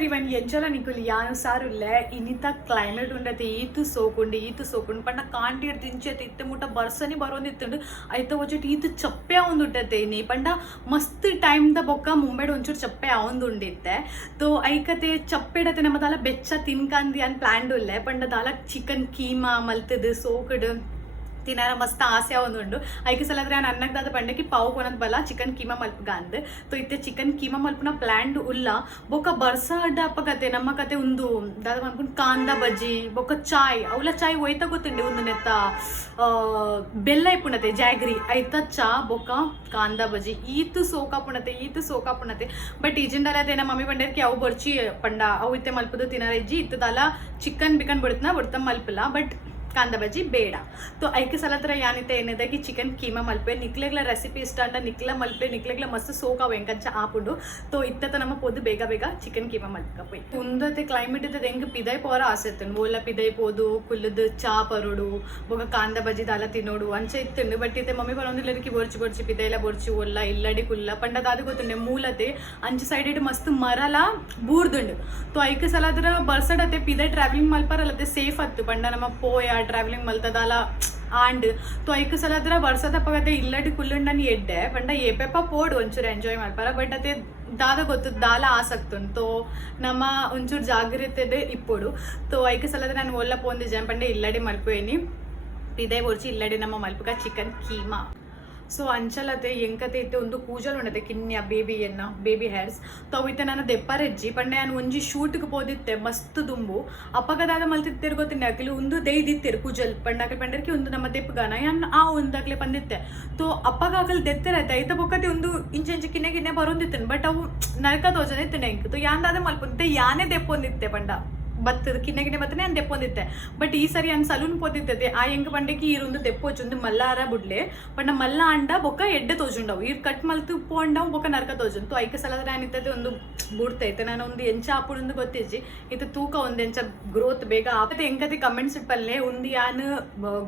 Everyone ಎಂಜಲ ನಿಕುಲು ಯಾನು ಸಾರುಲ್ಲೆ ಇನಿತ ಕ್ಲೈಮೇಟ್ ಉಂಡತೆ ಈತು ಸೋಕುಂಡು ಪಂಡ ಕಾಂಟಿಡ್ ದಿಂಚತೆ ಇತ್ತೆ ಮುಟ್ಟ ಬರ್ಸನಿ ಬರೋಂದಿತ್ತುಂಡು ಐತ ಒಚ್ಚಟ್ ಈತು ಚಪ್ಪೆ ಆವೊಂದುಂಡತೆ ನೀ ಪಂಡ ಮಸ್ತ್ ಟೈಮ್ ದ ಬೊಕ್ಕ ಮುಂಬೆಡ್ ಒಂಚೂರು ಚಪ್ಪೆ ಆವೊಂದುಂಡಿತ್ತೆ ತೋ ಐಕತೆ ಚಪ್ಪೆಡತೆ ನಮ್ಮ ದಾಲ ಬೆಚ್ಚ ತಿನ್ಕಂದಿ ಅನ್ ಪ್ಲಾನ್ಡ್ ಉಲ್ಲೆ ಪಂಡ ದಾಲ ಚಿಕನ್ ಕೀಮಾ ಮಲ್ತದು ಸೋಕುಡು ತಿನ್ನಾರ ಮಸ್ತ್ ಆಸೆ ಒಂದುಂಡು ಐಕೆ ಸಲದ್ರೆ ನಾನು ಅನ್ನಕ್ದಾದ ಪಂಡಕ್ಕೆ ಪಾವು ಕೊನದ್ ಬಲ ಚಿಕನ್ ಕೀಮಾ ಮಲ್ಪಗ ಅಂದ್ ತೋ ಇತ್ತೆ ಚಿಕನ್ ಕೀಮಾ ಮಲ್ಪನ ಪ್ಲಾನ್ಡ್ ಉಲ್ಲ ಬೊಕ್ಕ ಬರ್ಸ ಅಡ್ಡ ಅಪ್ಪ ಕತೆ ನಮ್ಮ ಕತೆ ಒಂದು ದಾದ ಅನ್ಕೊಂಡು ಕಾಂದ ಬಜ್ಜಿ ಬೊಕ್ಕ ಚಾಯ್ ಅವಲ ಚಾಯ್ ಒಯ್ತ ಗೊತ್ತುಂಡೆ ಒಂದು ನೆತ್ತ ಬೆಲ್ಲ ಇಪ್ಪುಣತೆ ಜಾಗ್ರಿ ಐತ ಚಾ ಬೊಕ್ಕ ಕಾಂದ ಬಜ್ಜಿ ಈತು ಸೋಕಾಪುಣತೆ ಬಟ್ ಈಜಿಂಡಲ ಅದೇ ನಮ್ಮ ಮಮ್ಮಿ ಪಂಡರ್ಗೆ ಅವು ಬರ್ಚಿ ಪಂಡ ಅವು ಇತ್ತೆ ಮಲ್ಪದು ತಿನ್ನಾರ ಇಜ್ಜಿ ಇತ್ತದಲ್ಲ ಚಿಕನ್ ಬಿಕನ್ ಬಿಡ್ತ ಮಲ್ಪಲ್ಲ ಬಟ್ ಕಾಂದ ಬಜ್ಜಿ ಬೇಡ ತೋ ಐಕೆ ಸಲತ್ರ ಯಾನಿತ್ತೆ ಏನಿದೆ ಕಿ ಚಿಕನ್ ಕೀಮಾ ಮಲ್ಪೆ ನಿಕ್ಲೆಗ್ಲ ರೆಸಿಪಿ ಇಷ್ಟ ಅಂಡ ನಿಕ್ಲೆಗ್ಲ ಮಸ್ತ್ ಸೋಕಾವು ಎಂಕಂಚ ಆಪುಂಡು ತೋ ಇತ್ತ ನಮ್ಮ ಪೋದು ಬೇಗ ಚಿಕನ್ ಕೀಮಾ ಮಲ್ಪೋಯ್ ಉಂದತೆ ಕ್ಲೈಮೇಟ್ ಇದ್ದದ ಹೆಂಗೆ ಪಿದೈ ಪೋರ ಆಸೆ ಓಲ ಪಿದೈ ಪೋದು ಕುಲ್ಲದು ಚಾ ಪರೋಡು ಬೊಗ ಕಾಂದ ಬಜ್ಜಿ ದಾಲ ತಿನ್ನೋಡು ಅಂಚೆ ಇತ್ತುಂಡು ಬಟ್ ಇತ್ತೆ ಮಮ್ಮಿ ಬರೋಂದಿಲ್ಲರಿಗೆ ಬೊರ್ಚಿ ಪಿದೈಲ ಬೊರ್ಚಿ ಒಲ್ಲ ಇಲ್ಲಡಿ ಕುಲ್ಲ ಪಂಡದಾದ ಗೊತ್ತುಂಡೆ ಮೂಲತೆ ಅಂಚೆ ಸೈಡ್ ಮಸ್ತ್ ಮರಲ ಬೂರ್ದುಂಡು ತೋ ಐಕೆ ಸಲದ್ರ ಬರ್ಸಡತೆ ಪಿದೈ ಟ್ರಾವೆಲಿಂಗ್ ಮಲ್ಪಾರಲ್ಲತೆ ಸೇಫ್ ಅತ್ತು ಪಂಡ ನಮ್ಮ ಪೋಯ ಟ್ರಾವೆಲಿಂಗ್ ಮಲ್ತದಾಲ ಆಂಡ್ ತೋ ಐಕ ಸಲದ್ರ ವರ್ಷದ ಪಗತೆ ಇಲ್ಲಡಿ ಕುಲ್ಲುಂಡನಿ ಎಡ್ಡೆ ಪಂಡ ಏಪೆಪ್ಪ ಪೋಡು ಒಂಚೂರು ಎಂಜಾಯ್ ಮಾಡ್ಪಾರ ಬಟ್ ಅದೇ ದಾದ ಗೊತ್ತು ದಾಲ ಆಸಕ್ತುಂಟು ತೋ ನಮ್ಮ ಒಂಚೂರು ಜಾಗ್ರತೆ ಇಪ್ಪೋಡು ತೋ ಐಕ ಸಲದ್ರ ನಾನು ಒಲ್ಲ ಪೋಂದಿಜೆ ಪಂಡೆ ಇಲ್ಲಡಿ ಮಲ್ಪೇನಿ ಇದೇ ಬೋರ್ಚಿ ಇಲ್ಲಡಿ ನಮ್ಮ ಮಲ್ಪಗ ಚಿಕನ್ ಕೀಮಾ ಸೊ ಅಂಚಲತೆ ಎಂಕತೆ ಇತ್ತೆ ಒಂದು ಕೂಜಲ್ ಉಂಡತೆ ಕಿನ್ಯ ಬೇಬಿ ಹೇರ್ಸ್ ತೋ ಇತ್ತೆ ನಾನು ದೆಪ್ಪರೆಜ್ಜಿ ಪಂಡೆ ನಾನು ಒಂಜಿ ಶೂಟ್ಗೆ ಪೋದಿತ್ತೆ ಮಸ್ತ್ ದುಂಬು ಅಪ್ಪಗದಾದ ಮಲ್ತಿತ್ತೇರು ಗೊತ್ತಿನ ಅಕ್ಲಿ ಒಂದು ದೈದಿತ್ತೇರು ಕೂಜಲ್ ಪಂಡಾಕಲ್ ಪಂಡರ್ಕಿ ಒಂದು ನಮ್ಮ ದೆಪ್ಪಗಾನ ಯಾನ್ ಆ ಒಂದಾಗ್ಲೆ ಬಂದಿತ್ತೆ ತೋ ಅಪ್ಪಗಾಕಲ್ ದೆತ್ತರತ್ತೆ ಐತ ಬೊಕ್ಕತೆ ಒಂದು ಇಂಚೆ ಕಿನ್ನೆ ಬರೋಂದಿತ್ತೇನೆ ಬಟ್ ಅವು ನರಕ ತೋಜನೆ ಇತ್ತೇನೆ ಹೆಂಗೆ ತೋ ಯಾಂದಾದ ಮಲ್ಪೊಂದಿತ್ತೆ ಯಾನೇ ದೆಪ್ಪೊಂದಿತ್ತೆ ಪಂಡ ಬತ್ತದ ಕಿನ್ನೆ ಬತ್ತನೆ ಅನ್ ದೆಪ್ಪೊಂದಿತ್ತೆ ಬಟ್ ಈ ಸರಿ ಅನ್ ಸಲೂನ್ ಪೋದಿತ್ತೆ ಆ ಹೆಂಗ್ ಪಂಡೆಗೆ ಈರೊಂದು ದೆಪ್ಪೊಚ್ಚೊಂದು ಮಲ್ಲಾರ ಬುಡ್ಲೆ ಪಂಡ ಮಲ್ಲ ಅಂಡ ಬೊಕ್ಕ ಎಡ್ಡೆ ತೋಜುಂಡವು ಈರ್ ಕಟ್ ಮಲ್ತು ಪೋಂಡವು ಬೊಕ್ಕ ನರ್ಕ ತೋಜುಂಟು ಐಕೆ ಸಲದ್ರ ಏನಿತ್ತದೆ ಒಂದು ಬುಡ್ತೈತೆ ನಾನು ಒಂದು ಎಂಚ ಆಪುಡೊಂದು ಗೊತ್ತಿಜ್ಜಿ ಇದು ತೂಕ ಒಂದು ಎಂಚ ಗ್ರೋತ್ ಬೇಗ ಆಪತ್ತೆ ಎಂಕತೆ ಕಮೆಂಟ್ಸ್ ಇಪ್ಪಲ್ಲೆ ಒಂದು ಯಾನ್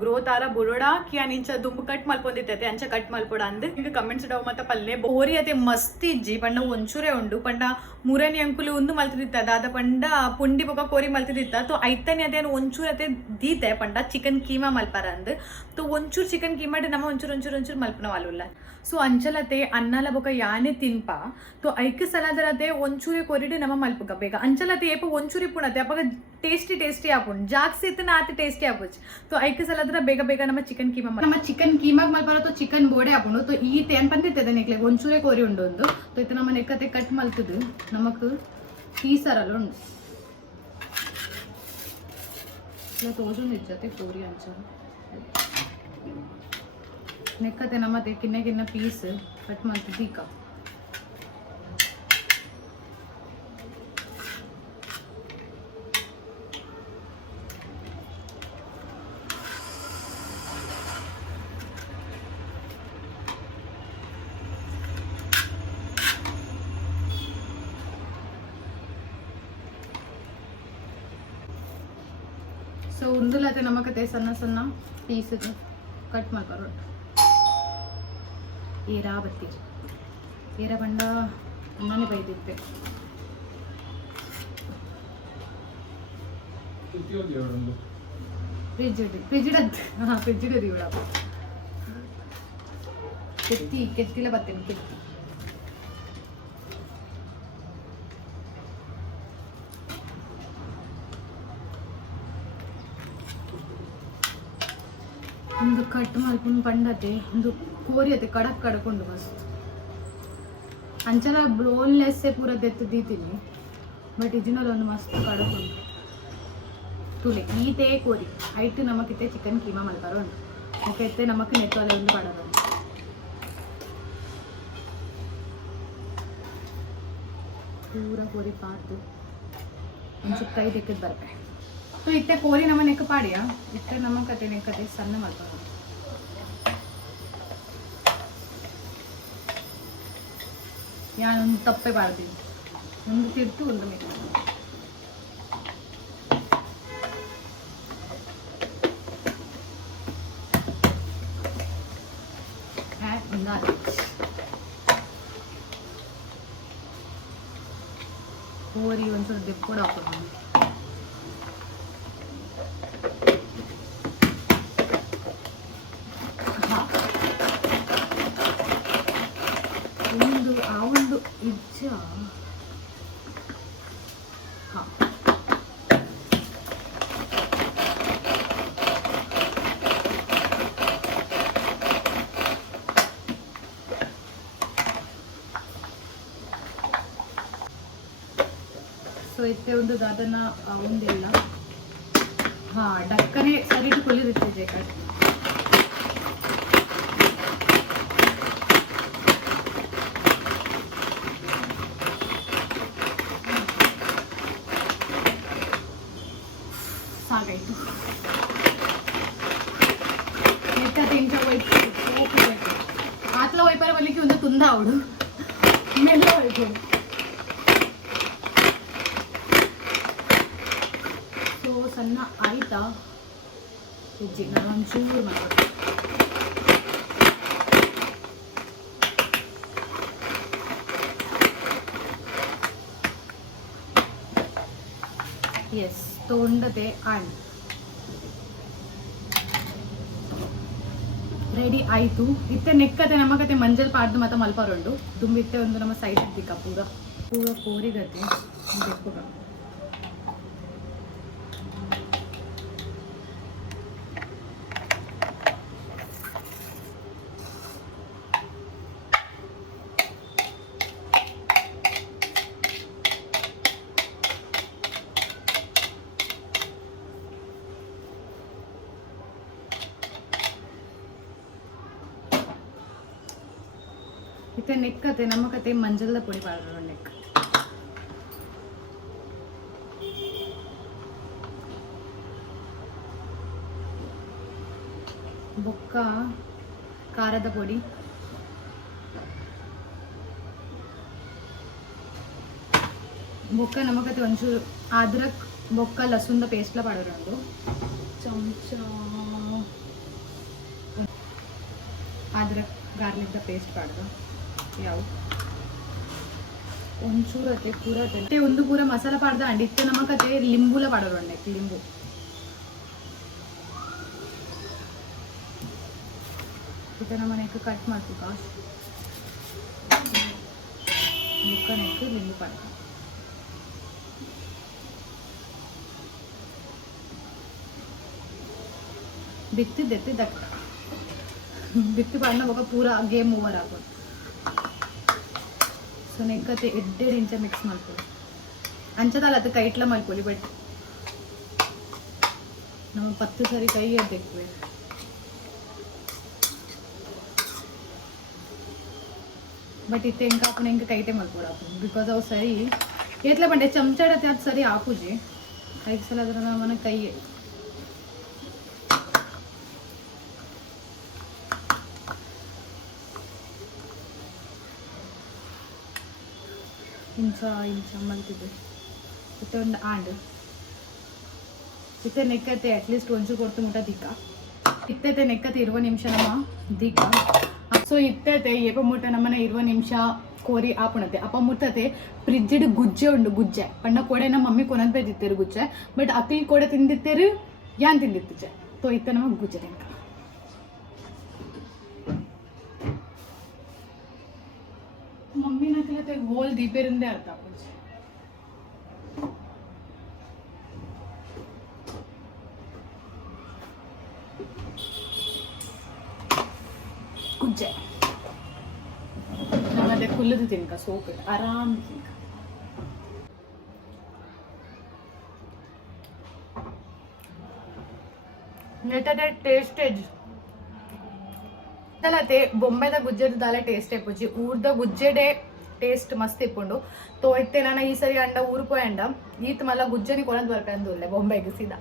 ಗ್ರೋತ್ ಆರ ಬುಡೋಡ ಕಿ ಯಾನ್ ಇಂಚ ದುಂಬು ಕಟ್ ಮಲ್ಪೊಂದಿತ್ತೈತೆ ಅಂಚ ಕಟ್ ಮಲ್ಪೋಡ ಅಂದ್ ಹಿಂಗ ಕಮೆಂಟ್ಸ್ ಇಡವ ಮತ್ತ ಪಲ್ಲೆ ಬೋರಿ ಅತೆ ಮಸ್ತ್ ಇಜ್ಜಿ ಪಂಡ ಒಂಚೂರೇ ಉಂಡು ಪಂಡ ಮೂರನೇ ಅಂಕುಲು ಒಂದು ಮಲ್ತಿದಿತ್ತ ಅದಾದ ಪಂಡ ಪುಂಡಿ ಬೊಕ್ಕ ಕೋರಿ ಮಲ್ತಿದಿತ್ತ ತೋ ಐತನೇ ಅದೇನು ಒಂಚೂರು ಅತೆ ದೀತೆ ಪಂಡ ಚಿಕನ್ ಕೀಮಾ ಮಲ್ಪಾರ ಅಂದ್ ತೋ ಒಂಚೂರು ಚಿಕನ್ ಕೀಮಾ ನಮ್ಮ ಒಂಚೂರು ಮಲ್ಪನ ವಾಲುಲ್ಲ ಸೊ ಅಂಚಲತೆ ಅನ್ನಲ ಬೊಕ್ಕ ಯಾನೆ ತಿನ್ಪ ತೋ ಐಕ ಸಲಾದರತೆ ಒಂಚೂರೆ ಕೊರಿಡು ನಮ್ಮ ಮಲ್ಪಕ ಬೇಗ ಅಂಚಲತೆ ಏಪ ಒಂಚೂರಿ ಪುಣತೆ ಅಪ್ಪಗ ಟೇಸ್ಟಿ ಆಪುಂಡು ಜಾಕ್ಸಿ ಇತ್ತು ಆತ ಟೇಸ್ಟಿ ಆಪುಜ್ ತೋ ಐಕ ಸಲಾದ್ರ ಬೇಗ ನಮ್ಮ ಚಿಕನ್ ಕೀಮಾಗ ಮಲ್ಪಾರ ತೋ ಚಿಕನ್ ಬೋಡೆ ಆಪುಂಡು ತೋ ಈ ತೇನ್ ಬಂದಿರ್ತದೆ ನೆಕ್ಲೆ ಒಂಚೂರೆ ಕೋರಿ ಉಂಡು ಒಂದು ತೋ ಇತ್ತು ನಮ್ಮ ನೆಕ್ಕತೆ ಕಟ್ ಮಲ್ತದು ನಮಕ್ ಪೀಸರಲ್ಲ ಉಂಡು ತೋಜುಂಡು ಇಜ್ಜತೆ ಕೋರಿ ಅಂಚ ನೆಕ್ಕತೆ ನಮ್ಮತ್ತೆ ಕಿನ್ನ ಪೀಸ್ ಕಟ್ ಮಾಡ್ತು ದೀಕ ಸೊ ಉಂದುಲತೆ ನಮ್ಮ ಕತೆ ಸಣ್ಣ ಪೀಸ್ ಕಟ್ ಮಾಡ್ಕೊಂಡು ಏರಾ ಬತ್ತಿ ಏರ ಬಂಡ ಅನ್ನನೇ ಬೈದಿದ್ದೆ ಫ್ರಿಜ್ಜಿಡದು ಇವಳ ಕೆತ್ತಿಲ ಬತ್ತೇನೆ ಕೆತ್ತಿ ಒಂದು ಕಟ್ ಮಾಡ್ಕೊಂಡು ಪಂಡತೆ ಒಂದು ಕೋರಿಯತೆ ಕಡಕ್ ಉಂಡು ಮಸ್ತ್ ಅಂಚಲ ಬೋನ್ಲೆಸ್ಸೇ ಪೂರ ದೆತ್ತು ದೀತೀನಿ ಬಟ್ ಇಜಿನಲ್ಲಿ ಒಂದು ಮಸ್ತ್ ಕಡಕ್ ಉಂಟು ತುಲೆ ಈತೇ ಕೋರಿ ಐಟು ನಮಕಿತ್ತೆ ಚಿಕನ್ ಕೀಮಾ ಮಲ್ಪಾರ ಉಂಟು ಓಕೆ ಎತ್ತೆ ನಮಕ್ ನೆತ್ತೊಲೆ ಒಂದು ಕಡಗ ಪೂರ ಕೋರಿ ಪಾತು ಒಂದು ಕೈ ದಿಕ್ಕದ ಬರ್ಪೆ तो इतने कोरी नम नेक पाड़िया इतने नम कते नेकते सन्न मल्प यान तप्पे पाड़ती ಒಂದು ತಿರ್ತು ಒಂದು ಮಿಕ್ಸ್ ಕೋರಿ ಒಂಚೂರು ದಿಪ್ಪು ಕೂಡ ಹಾಕೋಣ. ಒಂದು ಇಜ್ಜ ಹಾಂ ಸೊ ಇತ್ತೆ ಒಂದು ಅದನ್ನ ಒಂದಿಲ್ಲ ಹಾಂ ಡಕ್ಕನೆ ಸರಿಟ್ಟು ಕೊಲ್ಲಿರುತ್ತಿದೆ ಕಡೆ. సాగైతు ఎంత తింటా వైపు ఆటలో వైపాರ ಬರಲಿಕ್ಕೆ ಒಂದು ತುಂದ ಅವಡು ಮೆಲ್ಲ ಹೋಯ್ತು. ಸೊ ಸಣ್ಣ ಆಯ್ತಾ ಹೆಜ್ಜೆ ನಾನು ಒಂಚೂರು ಮಾಡ್ಬೋದು. ಎಸ್ ತೊಂಡದೆ ಆ್ಯಂಡ್ ರೆಡಿ ಆಯಿತು. ಇತ್ತೆ ನೆಕ್ಕತೆ ನಮಗತೆ ಮಂಜಲ್ ಪಾಡ್ದು ಮತ್ತು ಮಲ್ಪರುಂಡು ತುಂಬಿತ್ತೆ ಒಂದು ನಮ್ಮ ಸೈಡ್ ಇದ್ದಿಕ್ಕ ಪೂರ ಪೂರ ಕೋರಿಗತೆ ಬೆಕ್ಕುಗ ಇತ್ತೆ ನೆಕ್ಕತೆ ನಮ್ಮ ಕತೆ ಮಂಜಲ್ದ ಪೊಡಿ ಪಾಡ್ರ ನೆಕ್ ಬೊಕ್ಕ ಖಾರದ ಪೊಡಿ ಬೊಕ್ಕ ನಮ್ಮ ಕತೆ ಒಂಚೂರು ಅದ್ರಕ್ ಬೊಕ್ಕ ಲಸುಂದ ಪೇಸ್ಟ್ಲ ಪಾಡೋರು ಚಮಚ ಅದ್ರಕ್ ಗಾರ್ಲಿಕ್ ದ ಪೇಸ್ಟ್ ಪಾಡ್ದು ಯಾವ ಒಂಚೂರತೆ ಪೂರತೆ ಒಂದು ಪೂರ ಮಸಾಲ ಪಾಡ್ದ ಅಂಡ್ ಇತ್ತೆ ನಮ್ಮ ಕತೆ ಲಿಂಬುಲ ಪಾಡೋರು ಅಂಡೆಕ್ ಲಿಂಬು ಇತ್ತೆ ನಮ್ಮ ನೆಕ್ ಕಟ್ ಮಾಡ್ತೀಕ ಮುಕ್ಕ ನೆಕ್ ಲಿಂಬು ಪಾಡ್ದ ಬಿತ್ತಿದ್ದೆತ್ತಿ ದಕ್ಕ ಬಿತ್ತಿ ಪಾಡಿನ ಬೊಕ್ಕ ಪೂರ ಗೇಮ್ ಓವರ್ ಆಗೋದು. ಸೊ ನೆಕ್ಕತೆ ಎಡ್ಡೆಡ್ ಇಂಚ ಮಿಕ್ಸ್ ಮಾಡ್ಕೊಳ್ಳಿ ಅಂಚದಲ್ಲ ಅದು ಕೈಟ್ಲ ಮಾಡ್ಕೊಳ್ಳಿ ಬಟ್ ನಮ್ಮ 10 ಸರಿ ಕೈ ಎದ್ದೆಕ್ವೆ ಬಟ್ ಇತ್ತೆ ಹೆಂಗೆ ಹಾಕೊಂಡು ಹೆಂಗೆ ಕೈಟೆ ಮಾಡ್ಕೊಡಪ್ಪ ಬಿಕಾಸ್ ಅವು ಸರಿ ಏತ್ಲೆ ಬಂಡೆ ಚಮಚಾಡತ್ತೆ ಅದು ಸರಿ ಹಾಕುಜಿ 5 ಸಲ ಅದರ ನಮ್ಮನೆ ಕೈ ಇಂಚ ಮಲ್ತಿದ್ದೆ ಇತ್ತೆ ಒಂದು ಆಂಡ್ ಇತ್ತೆ ನೆಕ್ಕತ್ತೆ ಅಟ್ಲೀಸ್ಟ್ ಒಂಚೂರು ಕೊಡ್ತು ಮುಟ್ಟ ದಿಕ್ಕ ಇತ್ತೈತೆ ನೆಕ್ಕತ್ತೆ 20 ನಿಮಿಷ ನಮ್ಮ ದಿಕ್ಕ. ಸೊ ಇತ್ತೈತೆ ಏಪ ಮುಟ್ಟ ನಮ್ಮನೆ 20 ನಿಮಿಷ ಕೋರಿ ಆಪಣತೆ ಅಪ್ಪ ಮುಟ್ಟತೆ ಫ್ರಿಜ್ಜಿಡ್ ಗುಜ್ಜೆ ಉಂಡು ಗುಜ್ಜೆ ಪಂಡ ಕೊಡೆ ನಮ್ಮ ಮಮ್ಮಿ ಕೊನದ್ ಬೇದಿತ್ತೇರು ಗುಜ್ಜೆ ಬಟ್ ಅಕ್ಲಿ ಕೊಡೆ ತಿಂದಿತ್ತೇರು ಯಾನ್ ತಿಂದಿತ್ತೆ ತೋ ಇತ್ತ ನಮಗೆ ಗುಜ್ಜೆ ತಿನ್ಕ मम्मी ना के लिए होल दीपेरिंदे आता कुछ कुछ नमदे कुल्लद तिनका सोक आराम तिनका नेटदे टेस्टेज ते बೊಂಬೆದ ಗುಜ್ಜೆದ ದಾಲೆ ಟೇಸ್ಟ್ ಇಪ್ಪುಜಿ ಊರ್ದ ಗುಜ್ಜೆಡೆ ಟೇಸ್ಟ್ ಮಸ್ತ್ ಇಪ್ಪುಂಡು ತೋ ಇತ್ತೆ ನಾನು ಈ ಸರಿ ಅಂಡ ಊರು ಪೋಯ್ ಅಂಡ ಈತ್ ಮಲ್ಲ ಗುಜ್ಜೆನಿ ಕೊನದ್ ಬರ್ಪೆಂದುಲ್ಲೆ ಬೊಂಬೆಗೆ ಸೀದಾ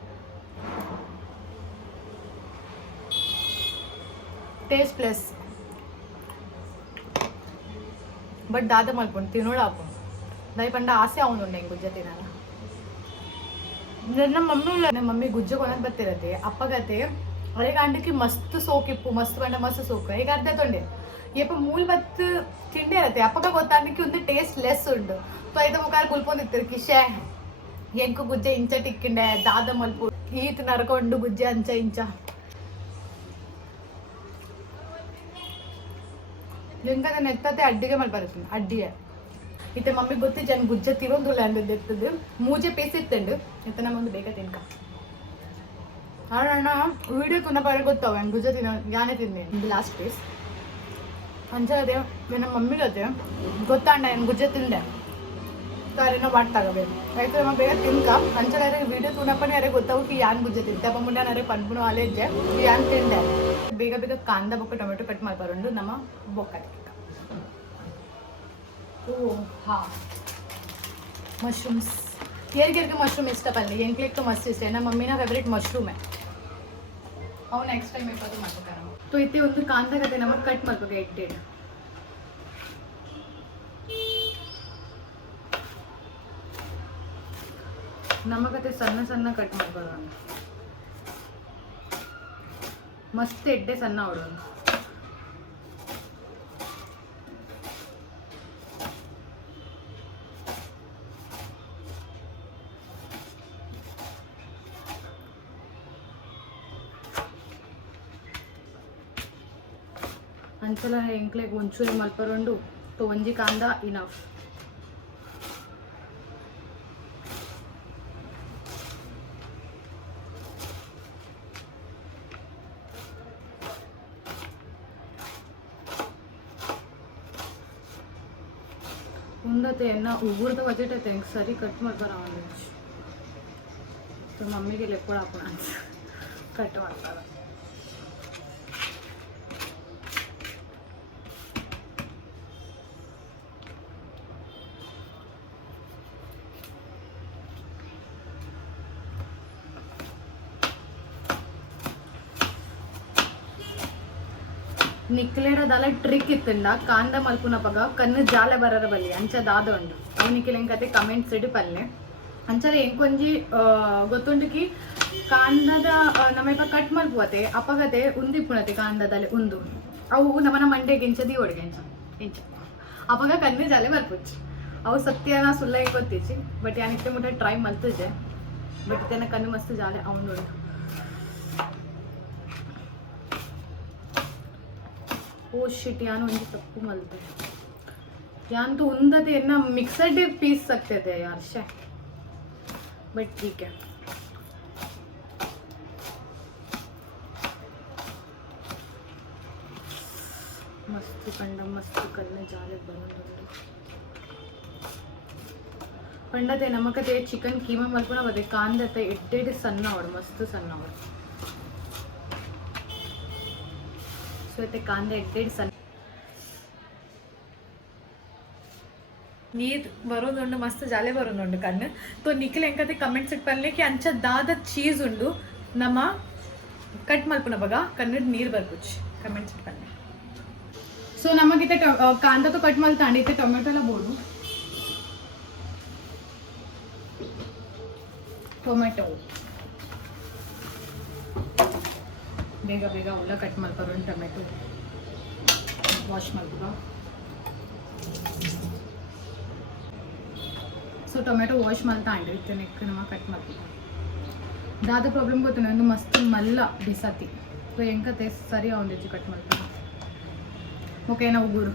ಟೇಸ್ಟ್ ಪ್ಲಸ್ ಬಟ್ ದಾದ ಮಲ್ಪುಂಡು ತಿನ್ನೋಳ ಹಾಪುಂಡು ದೈ ಪಂಡ ಆಸೆ ಅವನುಂಡೆ ಹಿಂಗೆ ಗುಜ್ಜೆ ತಿನ್ನಲ್ಲ ನಮ್ಮ ಮಮ್ಮಿ ಗುಜ್ಜೆ ಕೊನದ್ ಬರ್ತಿರತ್ತೆ ಅಪ್ಪಗತ್ತೆ अरे गांडी की मस्त सोक इप्पू मस्त पंड मस्त सोक एक अर्धा तोंडे ಏಪ ಮೂಲ್ ಬತ್ತು ತಿಂಡಿ ಇರತ್ತೆ ಅಪ್ಪಗ ಗೊತ್ತಾಗಲಿಕ್ಕೆ ಒಂದು ಟೇಸ್ಟ್ ಲೆಸ್ ಉಂಡು ಸೊ ಐದು ಮುಖಾರ ಕುಲ್ಪೊಂದಿರ್ತಾರೆ ಕಿಶೆ ಎಂಕು ಗುಜ್ಜೆ ಇಂಚ ಟಿಕ್ಕಿಂಡೆ ದಾದ ಮಲ್ಪು ಈತ್ ನರ್ಕೊಂಡು ಗುಜ್ಜೆ ಅಂಚ ಇಂಚ ಎಂಕದ ನೆತ್ತತೆ ಅಡ್ಡಿಗೆ ಮಲ್ಪರುತ್ತೀನಿ ಅಡ್ಡಿಗೆ ಇತ್ತೆ ಮಮ್ಮಿ ಗೊತ್ತಿ ಜನ ಗುಜ್ಜೆ ತಿರೋದಿಲ್ಲ ಅಂದದ್ದು ಎತ್ತದು ಮೂಜೆ ಪೀಸ್ ಇತ್ತಂಡು ಇತ್ತ ನಮ್ಮೊಂದು ಬೇಗ ತಿನ್ಕ ಅಣ್ಣ ವಿಡಿಯೋ ತುನ್ನ ಪರ ಗೊತ್ತಾವ ಗುಜ್ಜೆ ತಿನ್ನೋ ಯಾನೇ ತಿಂದೆ ಇದು ಲಾಸ್ಟ್ ಪೀಸ್ ಅಂಚದೆ ನಮ್ಮ ಮಮ್ಮಿಗೆ ಅದೇ ಗೊತ್ತಾಂಡ ಏನು ಗುಜ್ಜೆ ತಿಂದೆ ಸರಿನೋ ಮಾಡ್ತಾಗಬೇಕು ಆಯ್ತು ನಮ್ಮ ಬೇಗ ತಿನ್ಕ ಅಂಚಲಾರೆ ವಿಡಿಯೋ ತುನಪ್ಪನೇ ಯಾರೇ ಗೊತ್ತಾವು ಯಾನ್ ಗುಜ್ಜೆ ತಿಂತೆ ಅಪ್ಪ ಮುಂದೆ ನಾರೇ ಪನ್ಪುನು ಆಲೇಜೆ ಯಾನ್ ತಿಂದೆ ಬೇಗ ಬೇಗ ಕಾಂದ ಬೊಕ್ಕ ಟೊಮೆಟೊ ಕಟ್ ಮಾಡ್ಬಾರಂಡು ನಮ್ಮ ಬೊಕ್ಕ ಓ ಹಾ ಮಶ್ರೂಮ್ಸ್ ಯಾರಿಗಾರಿಗೆ ಮಶ್ರೂಮ್ ಇಷ್ಟ ಪಲ್ಲೆ ಎಂಕ್ಲಿಕ್ಕೆ ಮಸ್ತ್ ಇಷ್ಟ ನಮ್ಮ ಮಮ್ಮಿನ ಫೇವ್ರೇಟ್ ಮಶ್ರೂಮೇ ಅವು ನೆಕ್ಸ್ಟ್ ಟೈಮ್ ಎಪ್ಪತ್ತು ಮಾಡ್ಬೇಕಾರೆ ಸೊ ಇತ್ತೆ ಒಂದು ಕಾಂದ ಕತೆ ನಮಗೆ ಕಟ್ ಮಾಡ್ಬೇಕು ಎಟ್ಟೆಡ್ ನಮಗತೆ ಸಣ್ಣ ಸಣ್ಣ ಕಟ್ ಮಾಡ್ಕೊಳ್ಳೋಣ ಮಸ್ತ್ ಎಡ್ಡೆ ಸಣ್ಣ ಹೊಡೋಣ ಅಂಚಲ ಎಂಕ್ಲೆಗ್ ಒಂಚೂರು ಮಲ್ಪರೊಂಡು ತೊ ಒಂಜಿ ಕಾಂದ ಇನಫ್ ಉಂದತೆ ಎನ್ನ ಉಗುರ್ದ ಬಜೆಟ್ ಐತೆ ಸರಿ ಕಟ್ ಮಾಡ್ತಾರ ಅವನು ಮಮ್ಮಿಗೆ ಲೆಕ್ಕ ಹಾಕೋಣ ಕಟ್ ಮಾಡ್ತಾರ ನಿಕ್ಲೇರದಲ್ಲ ಟ್ರಿಕ್ ಇತ್ತಂಡ ಕಾಂದ ಮಲ್ಪುನ ಪಗ ಕಣ್ಣು ಜಾಲೆ ಬರರ ಬಲ್ಲಿ ಅಂಚ ದಾದ ಉಂಡು ಅವು ನಿಖಿಲ್ ಕತೆ ಕಮೆಂಟ್ಸ್ ಇಡಿ ಪಲ್ಲೆ ಅಂಚಲ ಎಂಕೊಂಜಿ ಗೊತ್ತುಂಡುಕಿ ಕಾಂದದ ನಮ್ಮ ಕಟ್ ಮಲ್ಪುವತೆ ಅಪಗತೆ ಉಂದಿಪ್ಪುಣತೆ ಕಾಂದದಲ್ಲಿ ಉಂದು ಅವು ನಮ್ಮನ ಮಂಡೆಗೆ ಇಂಚದಿ ಒಳಗೆ ಇಂಚ ಅಪಗ ಕಣ್ಣು ಜಾಲೆ ಬರ್ಪುಚ್ಚಿ ಅವು ಸತ್ಯನ ಸುಳ್ಳ ಗೊತ್ತಿಚ್ಚಿ ಬಟ್ ಯಾನಿತ್ತೆ ಮುಟ್ಟ ಟ್ರೈ ಮಲ್ತಜೆ ಬಟ್ ಇತ್ತೇನ ಕಣ್ಣು ಮಸ್ತ್ ಜಾಲೆ ಅವನು ಓ ಶಿಟ್ ಯಾನು ಒಂದು ತಪ್ಪು ಮಲ್ತೆ ಯಾಂತೂ ಉಂದತೆ ಎನ್ನ ಮಿಕ್ಸಡ್ ಪೀಸ್ ಆಗ್ತದೆ ಯಾರ್ ಶೇ ಬಟ್ ठीक है मस्त पंड मस्त कल्ले जाले बरोंदु पंडते नमकते चिकन कीमा मल्पना बदे कांदते एड्डेड सन्न और मस्त सन्न और ಕಾಂದೆ ಎಡ್ಡೆಡ್ ಸಣ್ಣ ನೀರು ಬರೋದುಂಡು ಮಸ್ತ್ ಜಾಲೆ ಬರೋದುಂಡು ಕಣ್ಣು ತೋ ನಿಖಿಲ್ ಎಂಕತೆ ಕಮೆಂಟ್ಸ್ ಇಟ್ಪಲ್ಲೇಕಿ ಅಂಚದಾದ ಚೀಸ್ ಉಂಡು ನಮ್ಮ ಕಟ್ ಮಲ್ಪುನ ಬಗ ಕನ್ನಡ ನೀರು ಬರ್ಪುಚ್ಚಿ ಕಮೆಂಟ್ಸ್ ಇಟ್ಪಲ್ಲೆ ಸೊ ನಮಗಿತ್ತೆ ಕಾಂದ ತೋ ಕಟ್ ಮಲ್ತಾ ಅಂಡಿತ್ತೆ ಟೊಮೆಟೊ ಎಲ್ಲ ಬೋಡು ಟೊಮೆಟೊ ಬೇಗ ಬೇಗ ಉಳ್ಳ ಕಟ್ ಮಾಡ್ಕೊಂಡು ಟೊಮೆಟೊ ವಾಶ್ ಮಾಡ್ಕೊ ಸೊ ಟೊಮೆಟೊ ವಾಶ್ ಮಾಡ್ತಾ ಅಂಡಿರುತ್ತೆ ನೆಕ್ ನಮ್ಮ ಕಟ್ ಮಾಡ್ಕೊ ದಾದ ಪ್ರಾಬ್ಲಮ್ ಗೊತ್ತು ನಂದು ಮಸ್ತ್ ಮಲ್ಲ ಬಿಸತಿ ಸೊ ಎಂಕತೆ ಸರಿ ಒಂದಿಚ್ಚು ಕಟ್ ಮಾಡ್ಕೊಂಡು ಓಕೆ ನಾವು ಗುರು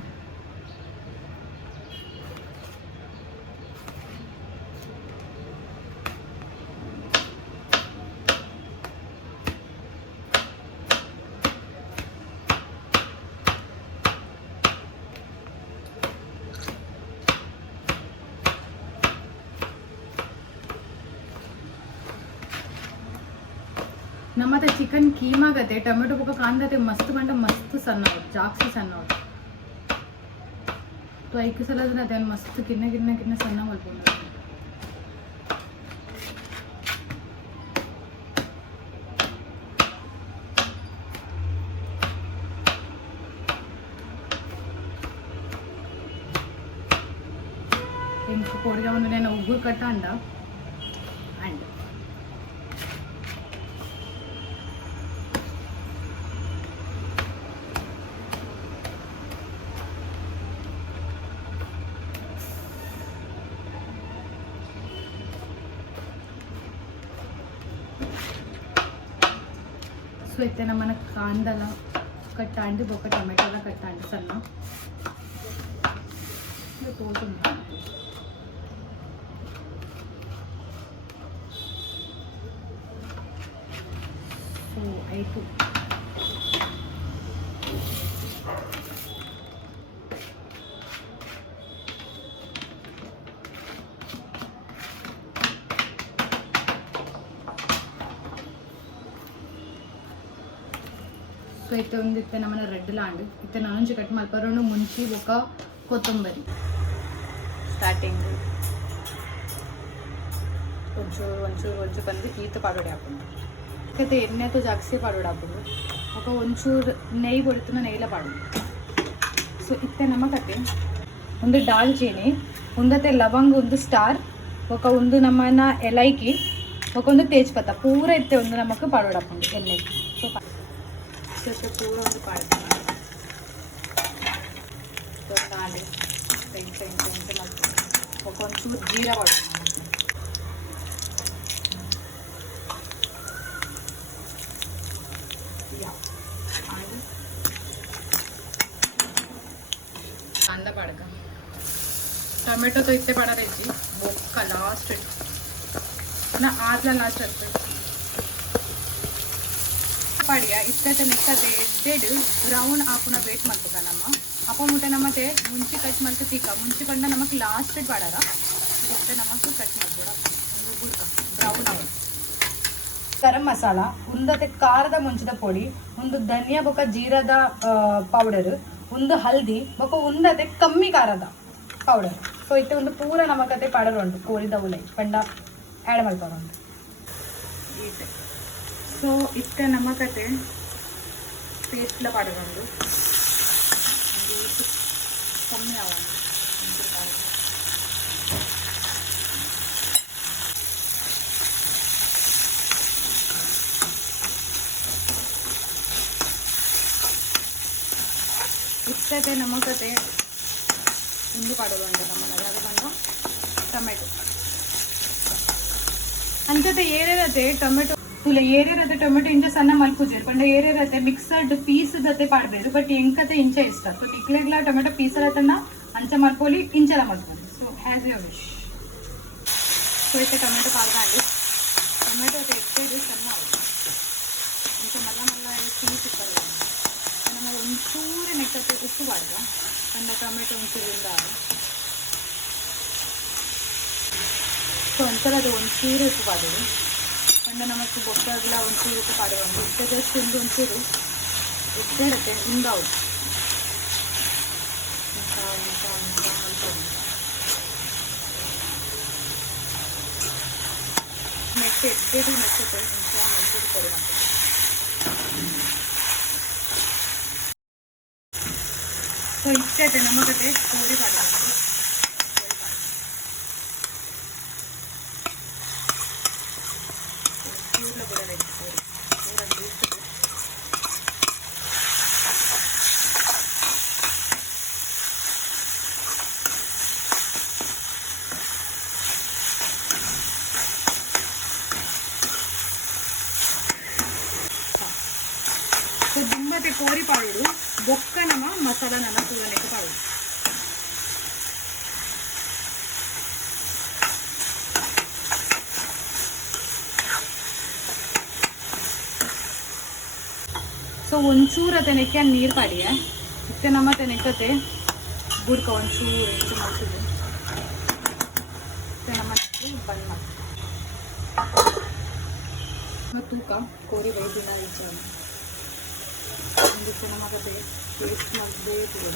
ನಮ್ಮತ್ತೆ ಚಿಕನ್ ಕೀಮಾಗತ್ತೆ ಟೊಮೆಟೊ ಬೊಕ್ಕ ಕಾಂದತೆ ಮಸ್ತ್ ಬಂಡ ಮಸ್ತ್ ಸಣ್ಣ ಜಾಸ್ತಿ ಸಣ್ಣ तो ऐक सಲ ಅದೇನು ಮಸ್ತ್ ಕಿನ್ನ ಕಿನ್ನ ಕಿನ್ನ ಸಣ್ಣ ಮಲ್ಕೊಂಡು ఇంకో పొడిగా ఉంది నేను ఉగ్గు కట్ట అండ అండ్ ಸೊ ಇತ್ತೆ ನಮ್ಮನ ಕಾಂದಲ ಕಟ್ಟಾಂಡು ಬೊಕ್ಕ ಟೊಮೆಟೊಲ ಕಟ್ಟಾಂಡು ಸಣ್ಣ ತೋಟುಂಟು ಸೊ ಆಯಿತು. ಸೊ ಇತ್ತೆ ಒಂದಿತ್ತೆ ನಮ್ಮನ ರೆಡ್ ಲ್ಯಾಂಡ್ ಇತ್ತೆ ನಾನೊಂಚು ಕಟ್ ಮಲ್ಪರೋಣ ಮುಂಚಿ ఒక ಕೊತ್ತಂಬರಿ ಸ್ಟಾರ್ಟಿಂಗ್ ಒಂಚೂರು ಬಂದು ಈತ ಪಾಡೋಡಿ ಹಾಕೊಂಡು ಮತ್ತೆ ಎಣ್ಣೆతో ಜಾಸ್ತಿ ಪಾಡೋಡಿ ಹಾಕೊಂಡು ఒక ಒಂಚೂರು ನೆಯ್ಯಿ ಕೊಡುತ್ತನ ನೆಯ್ಯಿಲ ಪಾಡೋದು. ಸೊ ಇತ್ತೆ ನಮಕತೆ ಒಂದು ದಾಲ್ಚೀನಿ ಒಂದತ್ತೆ ಲವಂಗ ಒಂದು ಸ್ಟಾರ್ ಒಂದು ನಮ್ಮನ ಎಲೈಕಿ ಒಂದು ತೇಜ್ಪತ್ತ ಪೂರ ಇತ್ತೆ ಒಂದು ನಮಕ್ ಪಾಡೋಡಿ ಹಾಕೊಂಡು ಎಣ್ಣೆಗೆ. ಸೊ ಪೂರ ಒಂದು ಪಾಡ್ತೀನಿ ನಾಳೆ ಒಂಚೂರು ಜೀರಾ ಪಾಡೋದು कांदा पाडका टोमॅटो तो इथे पाडायची बोक्का लास्ट ना आजला लास्ट असते पाडिया इतकं निघते ಎಡ್ಡೆಡು ಬ್ರೌನ್ ಹಾಕುನ ವೇಟ್ ಮಾಡ್ತದ ನಮ್ಮ ಅಪ್ಪ ಮುಟ್ಟೆ ನಮ್ಮತ್ತೆ ಮುಂಚೆ ಕಟ್ ಮಾಡ್ತಾ ತೀಕ ಮುಂಚೆ ಪಂಡ ನಮಗೆ ಲಾಸ್ಟ್ ಪಾಡಾರ ಇತ್ತೆ ನಮಗೆ ಕಟ್ ಮಾಡ್ಬೋಡ ಒಂದು ಬುರ್ಕ ಬ್ರೌನ್ ಆಗಿ ಗರಂ ಮಸಾಲ ಒಂದತ್ತೆ ಖಾರದ ಮುಂಚದ ಪೊಡಿ ಒಂದು ಧನಿಯಾ ಬೊಕ್ಕ ಜೀರದ ಪೌಡರ್ ಒಂದು ಹಲ್ದಿ ಬೊಕ್ಕ ಒಂದತ್ತೆ ಕಮ್ಮಿ ಖಾರದ ಪೌಡರ್. ಸೊ ಇತ್ತೆ ಒಂದು ಪೂರ ನಮಕತೆ ಪೌಡರ್ ಉಂಟು ಕೋರಿದ ಉಲೆ ಪಂಡ ಆ್ಯಡ್ ಮಾಡ್ತಾರೆ ಉಂಟು ಇತ್ತೆ. ಸೊ ಇತ್ತೆ ನಮಕತೆ ಪೇಸ್ಟ್ಲ ಪೌಡರ್ ಉಂಟು ಕಮ್ಮಿ ಆಗ ಇಷ್ಟತೆ ನಮಕತೆ ಇಂದು ಪಾಡೋದು ನಮ್ಮಲ್ಲಿ ಅದು ಬಂದು ಟೊಮೆಟೊ ಅಂಚತೆ ಏರೇರತೆ ಟೊಮೆಟೊ ತುಲೆ ಏರೇರತೆ ಟೊಮೆಟೊ ಇಂಚ ಸಣ್ಣ ಮಲ್ಪುಜೇರು ಪಂಡ ಏರೇರತೆ ಮಿಕ್ಸಡ್ ಪೀಸ್ ದತೆ ಪಾಡಬೇಕು ಬಟ್ ಎಂಕತೆ ಇಂಚ ಇಷ್ಟ. ಸೊ ಟಿಕ್ಲೆಗ್ಲ ಟೊಮೆಟೊ ಪೀಸರತನ ಅಂಚ ಮಲ್ಪೋಲಿ ಇಂಚಲ ಮಲ್ಪೋಲಿ. So has your wish. So ಇತ್ತೆ ಟೊಮೆಟೊ ಪಾಡ್ಕೊಂಡು ಟೊಮೆಟೊ ಎಟ್ಟೆದು ಸಣ್ಣ ಇಂಚ ಮಲ್ಲ ಮಲ್ಲ ಪೀಸ್ ಇಪ್ಪಲ್ಲ ನಮ್ಮ ಒಂಚೂರು ನೆಕ್ಕತ್ತೆ ಉಪ್ಪು ಪಾಡ್ದ ಪಂಡ ಟೊಮೆಟೊ ಒಂಚೂರಿಂದ ಸೊ ಒಂದ್ಸಲ ಅದು ಒಂಚೂರು ಉಪ್ಪು ಪಾಡೋದು ಪಂಡ ನಮಗೆ ಬೊಕ್ಕಾಗಲ ಒಂಚೂರು ಉಪ್ಪು ಪಾಡುವಂದು ಇಷ್ಟದಷ್ಟು ಒಂದು ಒಂಚೂರು ಇಟ್ಟಿರುತ್ತೆ ಹಿಂಗಾವು ನೆಕ್ಕೆ ಎಡ್ಡೆದು ನೆಕ್ಕತ್ತೆ ಇಂಚ ಮಲ್ಪುದು ಕೊಡಿ ಅಂತ. ಸೊ ಇಷ್ಟೇ ನಮಗತೆ ಕೋರಿ ಪಾಡೋದು ಸೊ ದುಂಬತೆ ಕೋರಿ ಪಾಡೋಡು ಬೊಕ್ಕ ನಮ್ಮ ಮಸಾಲ ನಮ್ಮ ಪೂರನೆಗೆ ಪಾಡೋದು. ಸೊ ಒಂಚೂರು ಅತೆ ನೆಕ್ಕೆ ನೀರು ಪಾಡಿಯ ಇತ್ತೆ ನಮ್ಮ ನೆಕ್ಕತೆ ಬುಡ್ಕ ಒಂಚೂರು ಹೆಚ್ಚು ಮಾಡ್ತಿದ್ದೆ ನಮ್ಮ ಬಂದ್ ಮಾಡಿ ತೂಕ ಕೋರಿ ಬೈದಿನ ವಿಚಾರ ಒಂದು ನಮಗೆ ಪೇಸ್ಟ್ ಮಾಡಿ ಬೇಯ್ತದೆ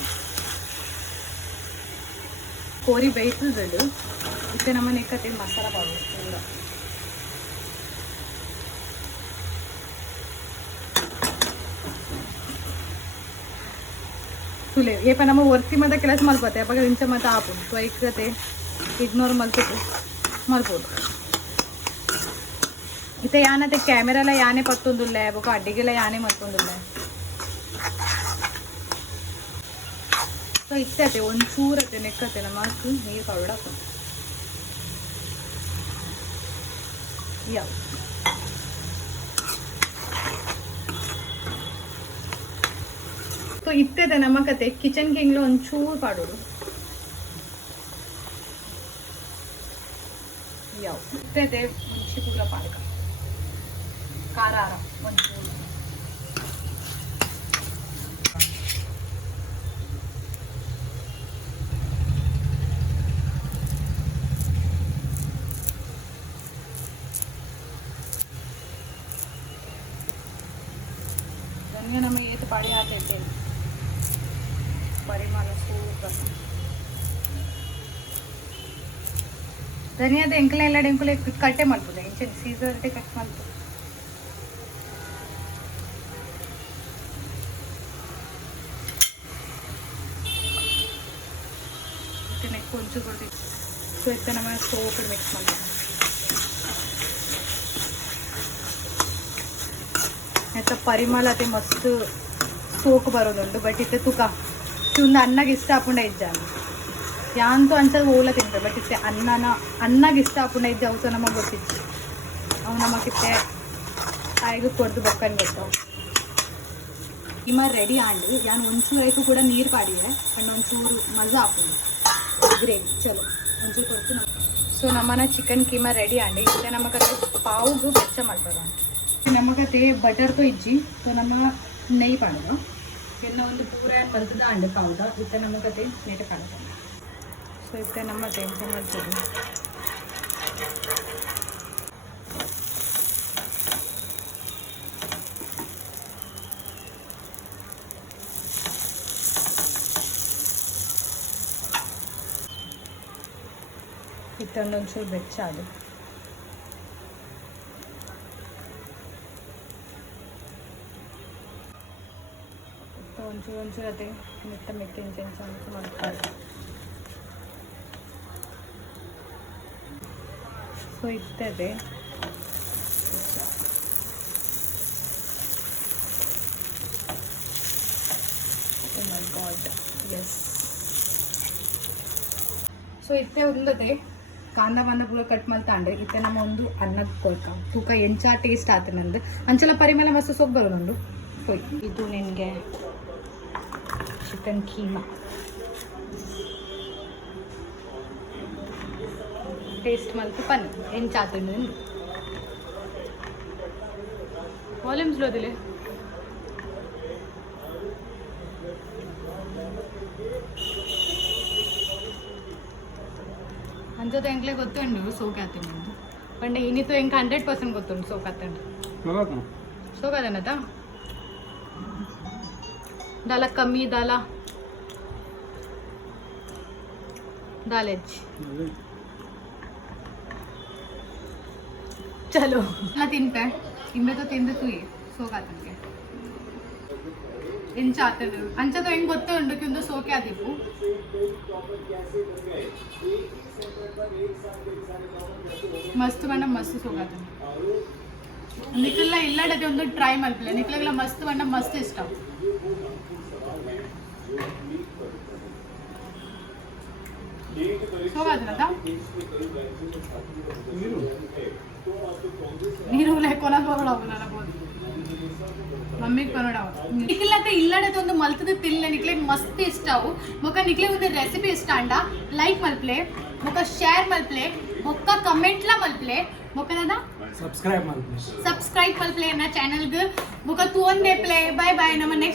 ಕೋರಿ ಬೇಯ್ತದದು ಇತ್ತೆ ನಮ್ಮ ನೆಕ್ಕತೆ ಮಸಾಲ ಪಾಡೋದು ಪೂರ ತುಲೆ ಏಪ ನಮ್ಮ ವರ್ತಿ ಮತ್ತೆ ಕೆಲಸ ಮಲ್ಪತ್ತೆ ಅಪ್ಪಾಗ ಇಂಚ ಮತ್ತೆ ಆಪು ಸೊ ಐಕತೆ ಇಗ್ನೋರ್ ಮಲ್ಪಟ್ಟು ಮಲ್ಬೋದು ಇತ್ತೆ ಯಾನತ್ತೆ ಕ್ಯಾಮೆರಾಲ ಯಾನೆ ಪತ್ತೊಂದುಲ್ಲ ಬೊಕ ಅಡ್ಡಿಗೆಲ್ಲ ಯಾನೆ ಮಲ್ಪೊಂದುಲ್ಲ. ಸೊ ಇತ್ತೆ ಒಂಚೂರತ್ತೆ ನೆಕ್ಕತ್ತೆ ನಮಕ್ ನೀರು ಪೌಡರ್ ಹಾಕೊಂಡು ಯಾವ ಇತ್ತದೆ ನಮ್ಮ ಕತೆ ಕಿಚನ್ ಕಿಂಗ್లో ಒಂಚೂರು ಪಾಡೋದು ಯಾವ ಇತ್ತದೆ ಮುಂಚೆ ಪೂರ ಪಾಡಕ ಖಾರ ಒಂಚೂರು धनिया नमें ये तो पाड़ी आते थे परिमाण सूपर धनिया ಎಂಕಲೆ ಎಲ್ಲ ಎಂಕಲೆ ಕಟ್ಟೆ ಮಾಡ್ಬೋದು ಇಂಚಿನ ಸೀಸರ್ ಕಟ್ ಮಾಡ್ಬೋದು ಇದನ್ನ ಕೊಂಚು ಕೊಡಿ ಸೊ ಇದನ್ನ ನಮ್ಮ ಸೋಪ್ ಮಿಕ್ಸ್ ಮಾಡ್ತೀವಿ ಆಯ್ತಾ ಪರಿಮಳ ಅದೇ ಮಸ್ತ್ ಸೋಕ್ ಬರೋದುಂಟು ಬಟ್ ಇತ್ತೆ ತುಕ ಒಂದು ಅನ್ನಗೆ ಇಷ್ಟ ಹಾಕೊಂಡೆ ಇದ್ದಾನೆ ಯಾಂತೂ ಅಂಚದು ಓಲ ತಿಂತಾರೆ ಬಟ್ ಇತ್ತೆ ಅನ್ನಗೆ ಇಷ್ಟ ಹಾಕೊಂಡೆ ಇದ್ದೆ ಅವು ಸಹ ನಮಗೆ ಗೊತ್ತಿತ್ತು ಅವು ನಮಗಿತ್ತೆ ಆಯ್ದು ಕೊಡ್ದು ಬಕ್ಕನ್ ಗೊತ್ತಾವು ಇಮ್ಮ ರೆಡಿ ಆಂಡು ಯಾನು ಒಂಚೂರು ಆಯ್ತು ಕೂಡ ನೀರು ಪಾಡಿವೆ ಅಂಡ್ ಒಂಚೂರು ಮಜಾ ಹಾಕೊಂಡು ಗ್ರೇವಿ ಚಲೋ ಒಂಚೂರು ಕೊಡ್ತು ನಮ್ಮ ಸೊ ನಮ್ಮನ ಚಿಕನ್ ಕೀಮಾ ರೆಡಿ ಆಂಡು ಇತ್ತೆ ನಮಗೆ ಪಾವುಗೂ ಬೆಚ್ಚ ಮಾಡ್ತಾರೆ ನಮಗತೆ ಬಟರ್ तो इज्जी तो ನಮ್ಮ ನೆಯ್ಯಿ ಪಾಡೋದು ಇನ್ನು ಒಂದು ಪೂರ ಕಲ್ತದ ಅಂಡ ಪಾವುದ ಇತ್ತ ನಮಗತೆ ನೀಟ ಕಾಣುತ್ತೆ ಸೊ ಇತ್ತ ನಮ್ಮ ಟೆನ್ಷನ್ ಮಾಡ್ತೀವಿ ಇತ್ತೊಂದೊಂಚೂರು ಬೆಚ್ಚ ಅದು ಒಂಚೂರು ಅದೇ ಮೆತ್ತ ಇಂಚು ಮಾಡ್ತಾರೆ ಸೊ ಇರ್ತದೆ ಓ ಮೈ ಗಾಡ್ ಎಸ್ ಸೊ ಇತ್ತೆ ಒಂದತೆ ಕಾಂದ ಪೂರ ಕಟ್ ಮಾಡ್ತಾಂಡ್ರೆ ಇತ್ತೆ ನಮ್ಮ ಒಂದು ಅನ್ನದ ಕೊಳ್ಕ ತೂಕ ಎಂಚ ಟೇಸ್ಟ್ ಆತ ನಂದು ಅಂಚಲ ಪರಿಮಳ ಮಸ್ತ್ ಸೊಪ್ಪು ಬರೋದು ಹೋಯ್ ಇದು ನಿನಗೆ ಚಿಕನ್ ಕೀಮಾ ಟೇಸ್ಟ್ ಮಲ್ತು ಪನ್ ಎಂಚಾತುಂಡು ವಾಲ್ಯೂಮ್ ಸ್ಲೋ ದಿಲೆ ಅಂಚದ ಎಂಕ್ಲೆ ಗೊತ್ತುಂಡು ಸೋಕೆ ಆತುಂಡು ಪಂಡ ಇನ್ನಿತ್ತು ಎಂಕ್ 100% ಗೊತ್ತುಂಡು ಸೋಕ್ ಆತುಂಡು ಸೋಕಾದನತ दाला कमी दाला दालेज चलो ना तिनते इनमें तो तिंद तू ये सो का तिनके इन चाहते हैं अंचा तो इन गोत्ते उन्हें क्यों तो सो क्या दिपू मस्त बना मस्त सो का तिन निकलना इल्ला डे उन्हें ट्राई मल्पले निकलेगला मस्त बना मस्त इष्टा ನೀರು ಕೊನಗೆ ಬರೋಣ ಮಮ್ಮಿಗೆ ಬರೋಣ ನಿಕ್ಲತ್ತೆ ಇಲ್ಲಡದ ಒಂದು ಮಲ್ತದ ತಿಲ್ಲ ನಿಕ್ಲೆಗೆ ಮಸ್ತ್ ಇಷ್ಟ ಅವು ಮೊಕ ನಿಕ್ಲೆ ಒಂದು ರೆಸಿಪಿ ಇಷ್ಟ ಅಂಡ ಲೈಕ್ ಮಲ್ಪ್ಲೆ ಮೊಕ ಶೇರ್ ಮಲ್ಪ್ಲೆ ಮೊಕ್ಕ ಕಮೆಂಟ್ಲ ಮಲ್ಪ್ಲೆ ಮೊಕನದ ಸಬ್ಸ್ಕ್ರೈಬ್ ಮಲ್ಪ್ಲೆ ನನ್ನ ಚಾನೆಲ್ಗೆ ಮೊಕ ತೂಂದೆ ಪ್ಲೇ ಬೈ ಬೈ ನಮ್ಮ ನೆಕ್ಸ್ಟ್